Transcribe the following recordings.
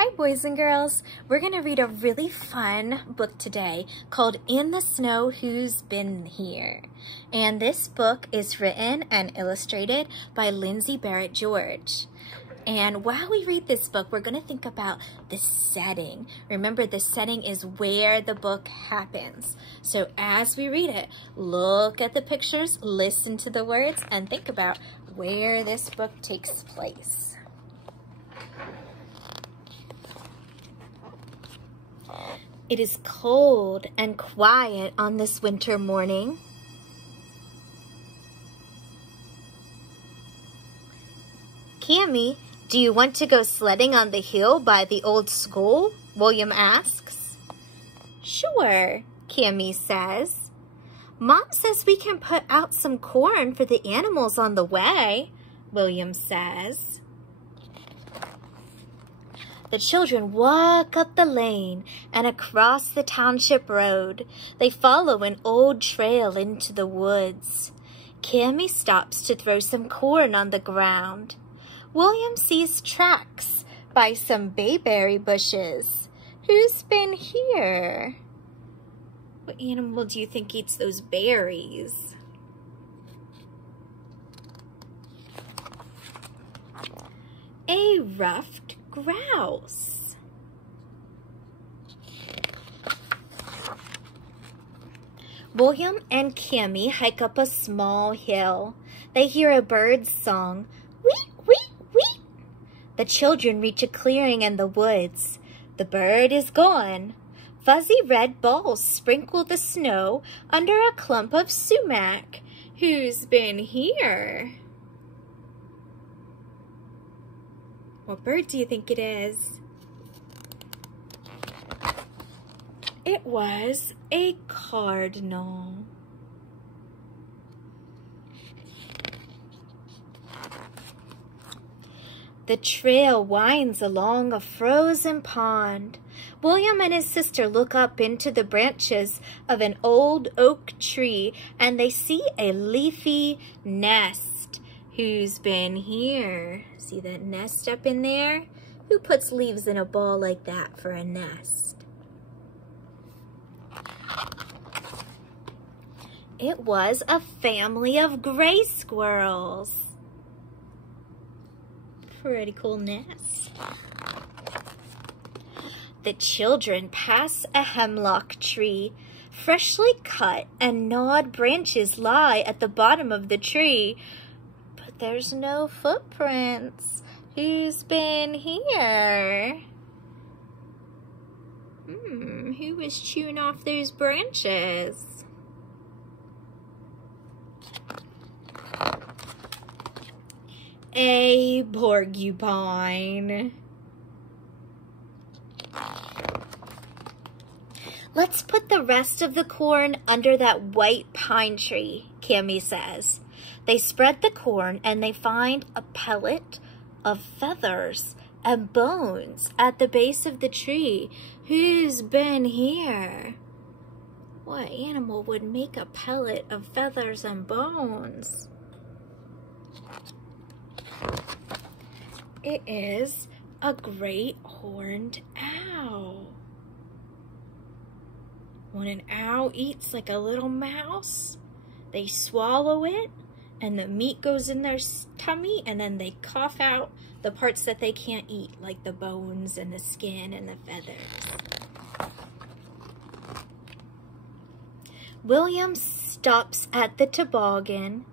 Hi boys and girls, we're going to read a really fun book today called In the Snow, Who's Been Here? And this book is written and illustrated by Lindsay, Barrett, George. And while we read this book, we're going to think about the setting. Remember, the setting is where the book happens. So as we read it, look at the pictures, listen to the words, and think about where this book takes place. It is cold and quiet on this winter morning. Cammy, do you want to go sledding on the hill by the old school? William asks. Sure, Cammy says. Mom says we can put out some corn for the animals on the way, William says. The children walk up the lane and across the township road. They follow an old trail into the woods. Cammy stops to throw some corn on the ground. William sees tracks by some bayberry bushes. Who's been here? What animal do you think eats those berries? A ruffed grouse. William and Cammy hike up a small hill. They hear a bird's song. Weet, weet, weet. The children reach a clearing in the woods. The bird is gone. Fuzzy red balls sprinkle the snow under a clump of sumac. Who's been here? What bird do you think it is? It was a cardinal. The trail winds along a frozen pond. William and his sister look up into the branches of an old oak tree and they see a leafy nest. Who's been here? See that nest up in there? Who puts leaves in a ball like that for a nest? It was a family of gray squirrels. Pretty cool nest. The children pass a hemlock tree. Freshly cut and gnawed branches lie at the bottom of the tree. But there's no footprints. Who's been here? Who was chewing off those branches? A porcupine. Let's put the rest of the corn under that white pine tree, Cammy says. They spread the corn and they find a pellet of feathers and bones at the base of the tree. Who's been here? What animal would make a pellet of feathers and bones? It is a great horned owl. When an owl eats like a little mouse, they swallow it and the meat goes in their tummy and then they cough out the parts that they can't eat, like the bones and the skin and the feathers. William stops at the toboggan.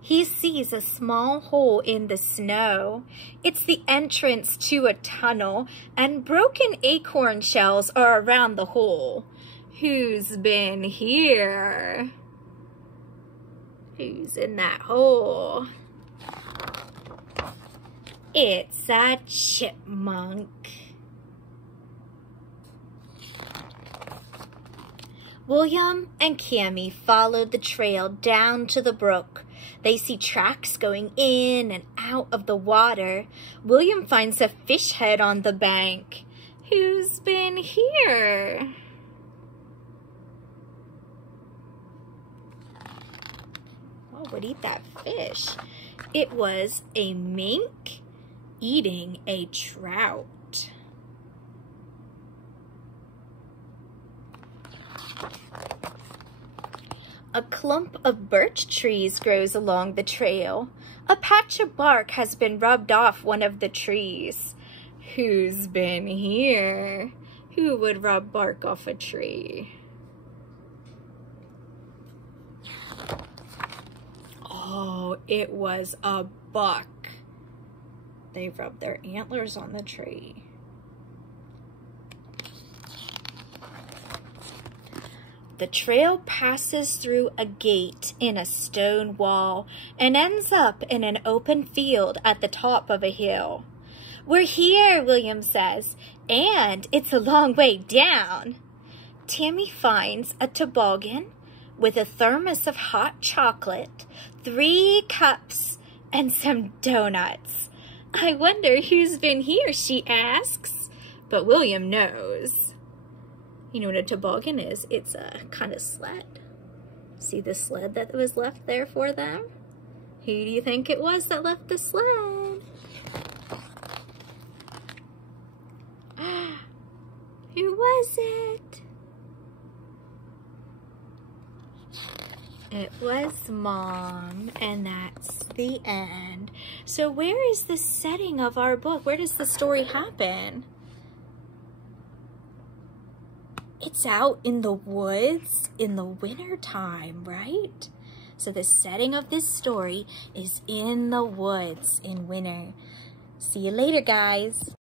He sees a small hole in the snow. It's the entrance to a tunnel, and broken acorn shells are around the hole. Who's been here? Who's in that hole? It's a chipmunk. William and Cammy followed the trail down to the brook. They see tracks going in and out of the water. William finds a fish head on the bank. Who's been here? What would eat that fish? It was a mink eating a trout. A clump of birch trees grows along the trail. A patch of bark has been rubbed off one of the trees. Who's been here? Who would rub bark off a tree? Oh, it was a buck. They rubbed their antlers on the tree. The trail passes through a gate in a stone wall and ends up in an open field at the top of a hill. "We're here," William says, "and it's a long way down." Tammy finds a toboggan with a thermos of hot chocolate, 3 cups, and some donuts. "I wonder who's been here," she asks, but William knows. You know what a toboggan is? It's a kind of sled. See the sled that was left there for them? Who do you think it was that left the sled? Who was it? It was Mom, and that's the end. So where is the setting of our book? Where does the story happen? It's out in the woods in the winter time, right? So the setting of this story is in the woods in winter. See you later, guys.